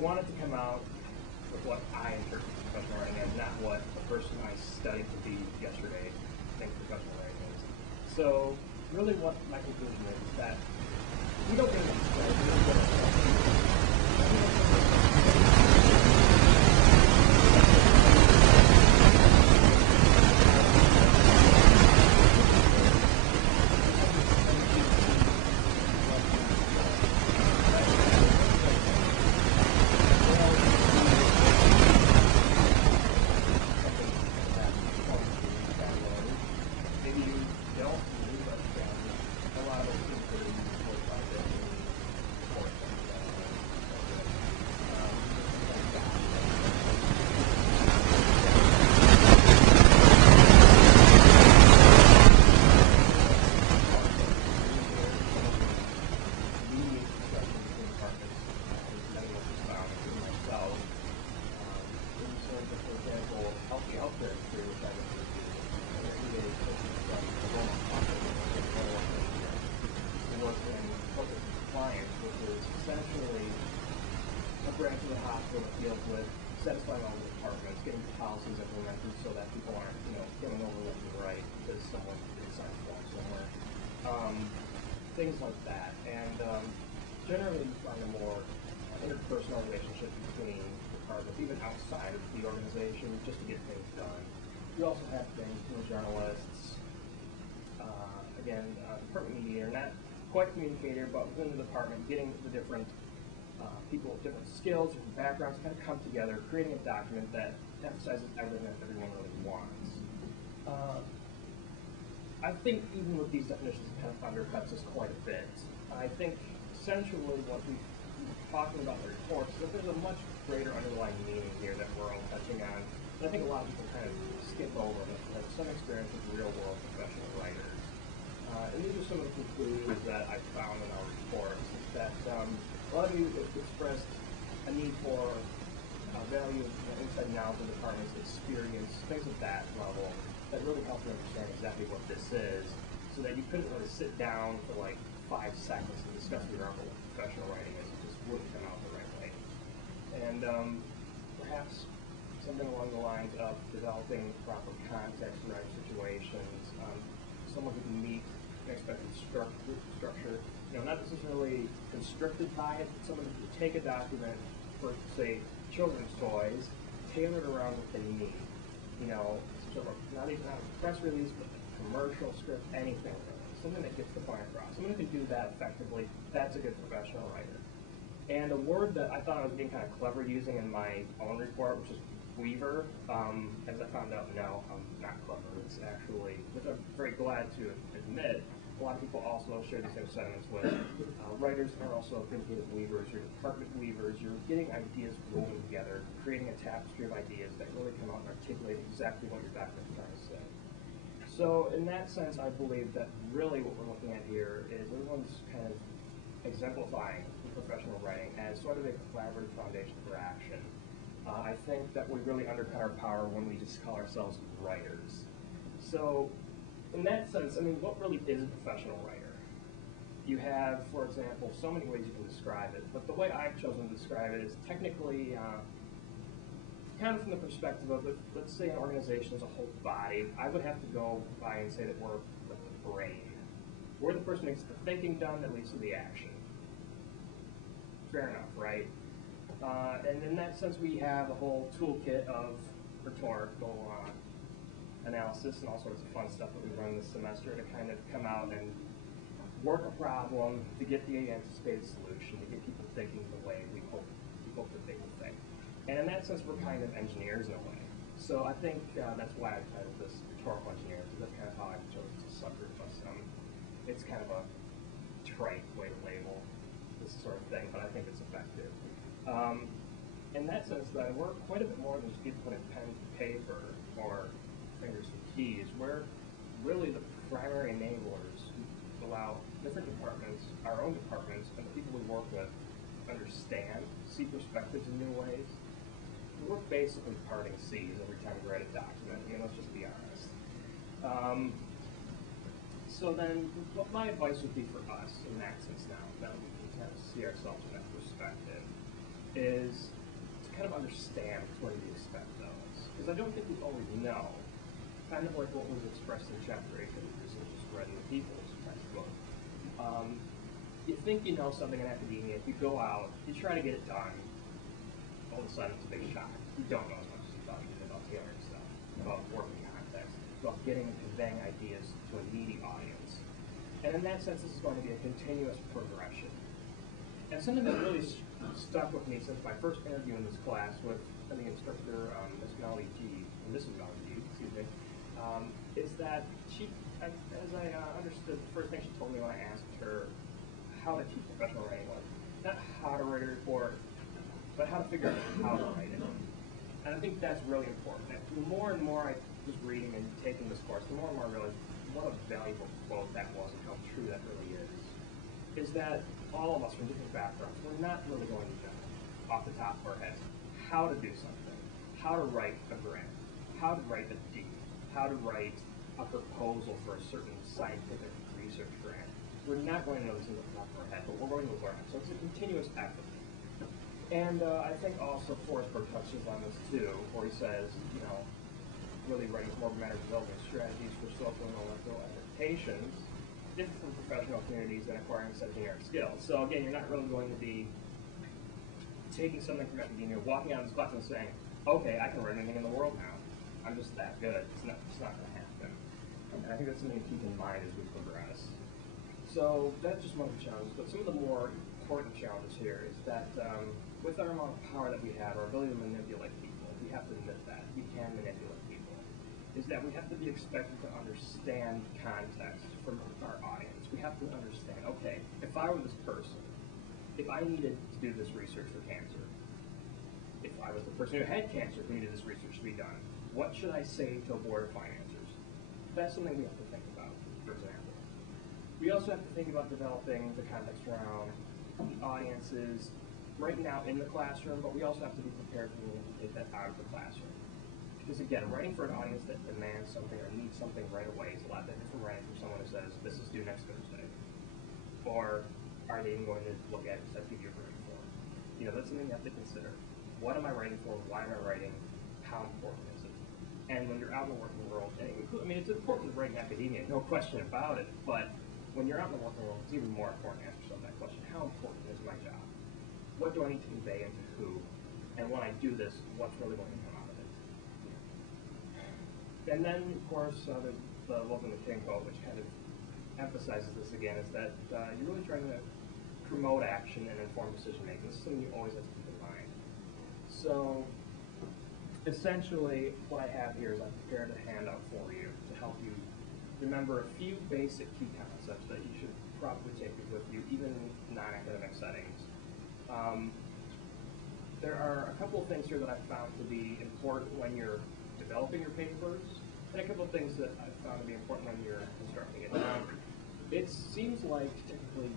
wanted to come out with what I interpret professional writing as, not what the person I studied to be yesterday thinks professional writing is. So really what my conclusion is that we don't get enough credit. We don't get branch of the hospital that deals with satisfying all the departments, getting policies implemented so that people aren't, killing over left and right because someone didn't sign a form somewhere. Things like that. And generally you find a more interpersonal relationship between departments, even outside of the organization, just to get things done. You also have things, journalists, department mediator, not quite communicator, but within the department, getting the different people with different skills, different backgrounds, kind of come together, creating a document that emphasizes everything that everyone really wants. I think even with these definitions, it kind of undercuts us quite a bit. I think essentially what we're talking about in the reports is that there's a much greater underlying meaning here that we're all touching on. And I think a lot of people kind of skip over that have some experience with real-world professional writers. And these are some of the conclusions that I found in our reports, is that a lot of you expressed a need for value of inside knowledge of the department's experience, things at that level, that really help you understand exactly what this is, so that you couldn't really sit down for like 5 seconds and discuss your own professional writing is. It just wouldn't come out the right way. And perhaps something along the lines of developing proper context in writing situations, someone who can meet expected structure, not necessarily constricted by it, but someone who can take a document for, say, children's toys, tailor it around what they need. Sort of not even a press release, but a commercial script, anything really. Something that gets the point across. Someone who can do that effectively, that's a good professional writer. And a word that I thought I was being kind of clever using in my own report, which is weaver, as I found out, no, I'm not clever. It's actually, which I'm very glad to admit, a lot of people also share the same sentiments with. Writers are also thinking of weavers, you're department weavers, you're getting ideas woven together, creating a tapestry of ideas that really come out and articulate exactly what your document is trying to say. So in that sense, I believe that really what we're looking at here is everyone's kind of exemplifying professional writing as sort of a collaborative foundation for action. I think that we really undercut our power when we just call ourselves writers. So in that sense, what really is a professional writer? You have, for example, so many ways you can describe it, but the way I've chosen to describe it is technically kind of from the perspective of, let's say an organization as a whole body, I would have to go by and say that we're like the brain. We're the person who gets the thinking done that leads to the action. Fair enough, right? And in that sense, we have a whole toolkit of rhetorical analysis and all sorts of fun stuff that we run this semester to kind of come out and work a problem to get the anticipated solution, to get people thinking the way we hope that they will think. And in that sense, we're kind of engineers in a way. So I think that's why I titled this rhetorical engineer, because that's kind of how I chose to subgroup us. It's kind of a trite way to label this sort of thing, but I think it's effective. In that sense, then, we're quite a bit more than just people putting pen to paper or fingers to keys. We're really the primary enablers who allow different departments, our own departments, and the people we work with understand, see perspectives in new ways. We're basically parting seas every time we write a document. Let's just be honest. So then, what my advice would be for us in that sense now that we can kind of see ourselves in that perspective, is to kind of understand what do you expect of us. Because I don't think we always know. Kind of like what was expressed in chapter 8 that we recently just read in the People's textbook. You think you know something in academia, if you go out, you try to get it done, all of a sudden it's a big shock. You don't know as much as you thought you did about tailoring stuff, about working context, about getting and conveying ideas to a needy audience. And in that sense, this is going to be a continuous progression. And something that really stuck with me since my first interview in this class with the instructor, Ms. Melody G, is that she, as I understood, the first thing she told me when I asked her how to teach professional writing was not how to write a report, but how to figure out how to write it. And I think that's really important. And the more and more I was reading and taking this course, the more and more I realized what a valuable quote that was and how true that really is that all of us from different backgrounds, we're not really going to know off the top of our heads how to do something, how to write a grant, how to write a deed, how to write a proposal for a certain scientific research grant. We're not going to know this off the top of our head, but we're going to learn. So it's a continuous effort. And I think also Forsberg touches on this too, where he says, really writing more matter development strategies for social and electoral adaptations, different from professional communities and acquiring such generic skills. So again, you're not really going to be taking something from academia, walking out of this class and saying, okay, I can write anything in the world now. I'm just that good. It's not going to happen. And I think that's something to keep in mind as we progress. So that's just one of the challenges. But some of the more important challenges here is that with our amount of power that we have, our ability to manipulate people, we have to admit that. We can manipulate people. Is that we have to be expected to understand context from our audience. We have to understand, okay, if I were this person, if I needed to do this research for cancer, if I was the person who had cancer who needed this research to be done, what should I say to a board of financiers? That's something we have to think about, for example. We also have to think about developing the context around the audiences right now in the classroom, but we also have to be prepared to take that out of the classroom. Because again, writing for an audience that demands something or needs something right away is a lot different from writing for someone who says, this is due next Thursday. Or are they even going to look at it and give you a grade for? That's something you have to consider. What am I writing for? Why am I writing? How important is it? And when you're out in the working world, it's important to write in academia, no question about it, but when you're out in the working world, it's even more important to ask yourself that question. How important is my job? What do I need to convey and to who? And when I do this, what's really going to come out of it? And then, of course, there's the Logan McKing quote, which kind of emphasizes this again, is that you're really trying to promote action and inform decision making. This is something you always have to keep in mind. So, essentially, what I have here is I've prepared a handout for you to help you remember a few basic key concepts that you should probably take with you, even in non-academic settings. There are a couple of things here that I've found to be important when you're developing your papers, and a couple of things that I've found to be important when you're constructing it. It seems like typically,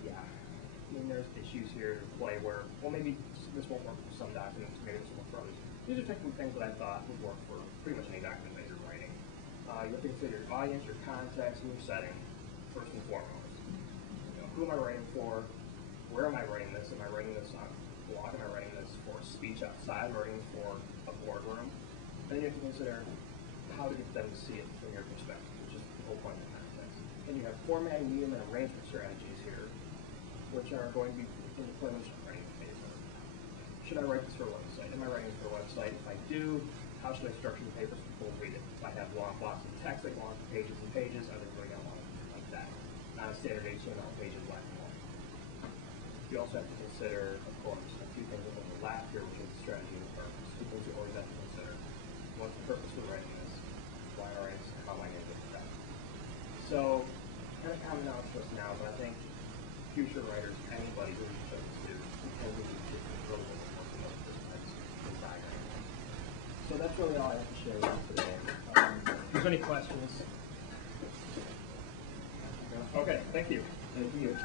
there's issues here to play where, well, maybe this won't work for some documents, maybe this will work for others. These are technical things that I thought would work for pretty much any document that you're writing. You have to consider your audience, your context, and your setting, first and foremost. Who am I writing for? Where am I writing this? Am I writing this on a blog? Am I writing this for speech outside? Am I writing this for a boardroom? And then you have to consider how to get them to see it from your perspective, which is the whole point of context. And you have formatting, medium, and arrangement strategies here, which are going to be in the play when you're writing a paper. Should I write this for a website? Am I writing this for a website? If I do, how should I structure the paper so people will read it? If I have long blocks of text that go on pages and pages, are they going on like that? Not a standard HTML pages black and white. You also have to consider, of course, a few things that overlap here, which is the strategy and the purpose. Two things you always have to consider. What's the purpose for writing this? Why am I writing this? How am I going to get to that? So, kind of common knowledge to us now, but I think future writers, anybody who reads those two, can really get really good at working with this types of diagrams. So that's really all I have to share with you today. If there's any questions. Okay, thank you. Thank you.